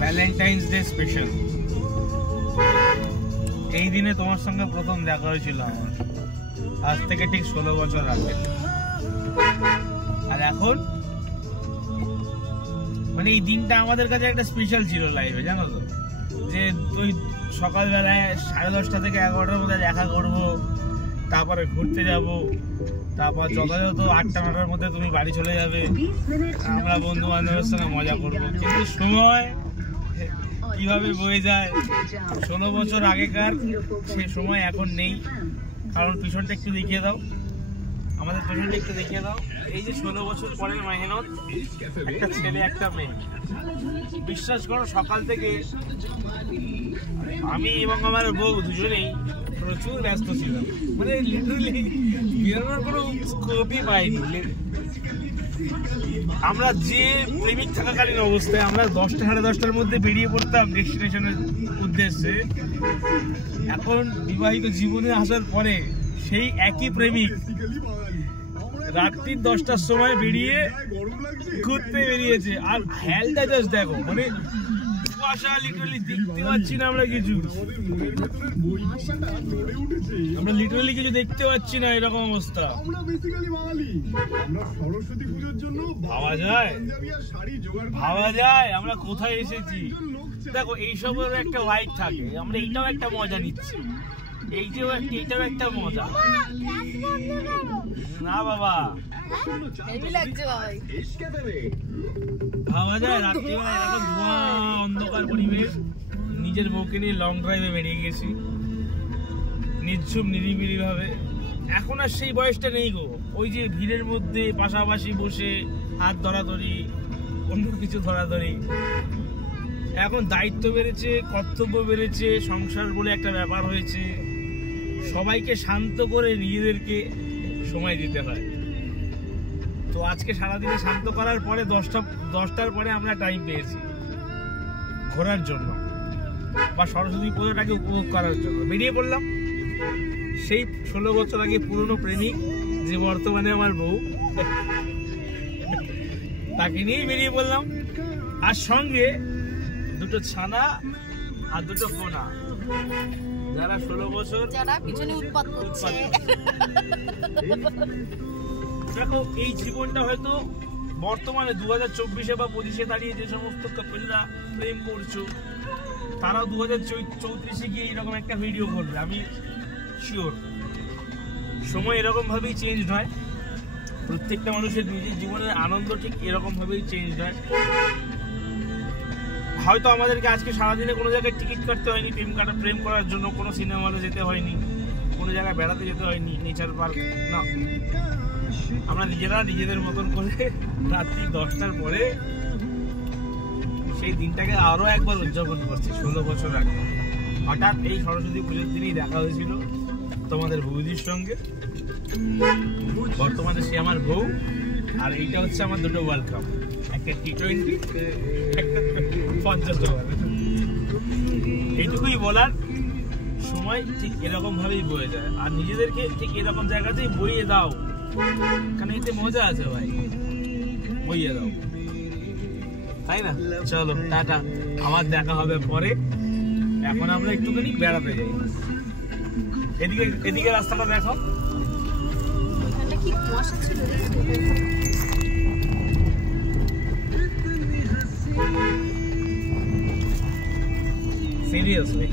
Valentine's day special. এই দিনে তোমার সঙ্গে প্রথম দেখা হয়েছিল আমার, আজ থেকে ঠিক 16 বছর আগে। আর এখন মানে এই দিনটা আমাদের কাছে একটা স্পেশাল ছিল লাইফে, জানো তো, যে ওই সকালবেলায় 10:30 থেকে 11টার মধ্যে দেখা করবো, তারপরে ঘুরতে যাব, তারপর যথাযথ 8টা-9টার মধ্যে তুমি বাড়ি চলে যাবে, আমরা বন্ধু বান্ধবের সঙ্গে মজা করবো। কিন্তু সময় কিভাবে বয়ে যায়, 16 বছর আগেকার সে সময় এখন নেই। কারণ পিছনটা একটু দেখিয়ে দাও, আমাদের পিছনটা একটু দেখিয়ে দাও। এই যে 16 বছর পরের মেহনত, একটা ছেলে একটা মেয়ে। বিশ্বাস করো, সকাল থেকে আমি এবং আমার বউ দুজনেই প্রচুর ব্যস্ত ছিলাম, মানে লিটারালি বেরোনোর কোনো স্কোপই পাইনি। আমরা যে প্রেমিক থাকাকালীন অবস্থায় আমরা 10টা সাড়ে 10টার মধ্যে বেরিয়ে পড়তাম ডেস্টিনেশনের উদ্দেশ্যে, এখন বিবাহিত জীবনে আসার পরে সেই একই প্রেমিক রাত্রি 10টার সময় বেরিয়ে ঘুরতে বেরিয়েছে। আর হ্যালটা জাস্ট দেখো, মানে কুয়াশা, লিটারালি দেখতে পাচ্ছি না আমরা কিছু, আমরা লিটারালি কিছু দেখতে পাচ্ছি না, এরকম অবস্থা। ভাবা যায় আমরা কোথায় এসেছি। দেখো, এইসবের একটা লাইট থাকে, আমরা এইটাও একটা মজা নিচ্ছি, এইটাও একটা মজা না বাবা। ভাবা যায় রাত্রিবেলা এরকম ধোঁয়া অন্ধকার পরিবেশ, নিজের বউকে নিয়ে লং ড্রাইভে বেরিয়ে গেছি নিঝুম নিরিবিলি ভাবে। এখন আর সেই বয়সটা নেই গো, ওই যে ভিড়ের মধ্যে পাশাপাশি বসে হাত ধরাধরি, অন্য কিছু ধরাধরি। এখন দায়িত্ব বেড়েছে, কর্তব্য বেড়েছে, সংসার বলে একটা ব্যাপার হয়েছে, সবাইকে শান্ত করে নিজেদেরকে সময় দিতে হয়। তো আজকে সারাদিনে শান্ত করার পরে 10টার পরে আমরা টাইম পেয়েছি ঘোরার জন্য বা সরস্বতী পুজোটাকে উপভোগ করার জন্য বেরিয়ে পড়লাম। সেই 16 বছর আগে পুরনো প্রেমিক, যে বর্তমানে আমার বউ, তাকে নিয়েই বেরিয়ে পড়লাম। আর সঙ্গে দুটো ছানা আর দুটো কোনা, যারা 16 বছর যারা পিছনে উৎপাত করছে। দেখো, এই জীবনটা হয়তো বর্তমানে 2024-এ বা 25-এ দাঁড়িয়ে যে সমস্ত কাপলরা প্রেম করছো, তারাও 2034-এ গিয়ে এরকম একটা ভিডিও করবে, আমি শিওর। সময় এরকম ভাবেই চেঞ্জ হয়, প্রত্যেকটা মানুষের নিজের জীবনের আনন্দ ঠিক এরকম ভাবেই চেঞ্জ হয়। হয়তো আমাদেরকে আজকে সারাদিনে কোনো জায়গায় টিকিট কাটতে হয়নি প্রেম করার জন্য, কোনো সিনেমা হলে যেতে হয়নি, কোনো জায়গায় বেড়াতে যেতে হয়নি, নেচার পার্ক না। আমরা নিজেরা নিজেদের মতন করে রাত্রি 10টার পরে সেই দিনটাকে আরো একবার উদযাপন করছি 16 বছর আগে। হঠাৎ এই সরস্বতী পুজোর দিনই দেখা হয়েছিল তোমাদের বৌদির সঙ্গে। বর্তমানে সে আমার বউ, আর এইটা হচ্ছে আমার দুটো ওয়ার্ল্ড কাপ, একটা T20, একটা 50 ওভার। এইটুকুই বলার, সময় ঠিক এরকম ভাবেই বয়ে যায়, আর নিজেদেরকে ঠিক এরকম জায়গাতেই বইয়ে দাও, কারণ এতে মজা আছে ভাই, বইয়ে দাও, তাই না? চলো টাটা, আবার দেখা হবে পরে। এখন আমরা একটুখানি বেড়াতে যাই। এদিকে রাস্তাটা দেখো, কি কুয়াশা ছিল সিরিয়াসলি।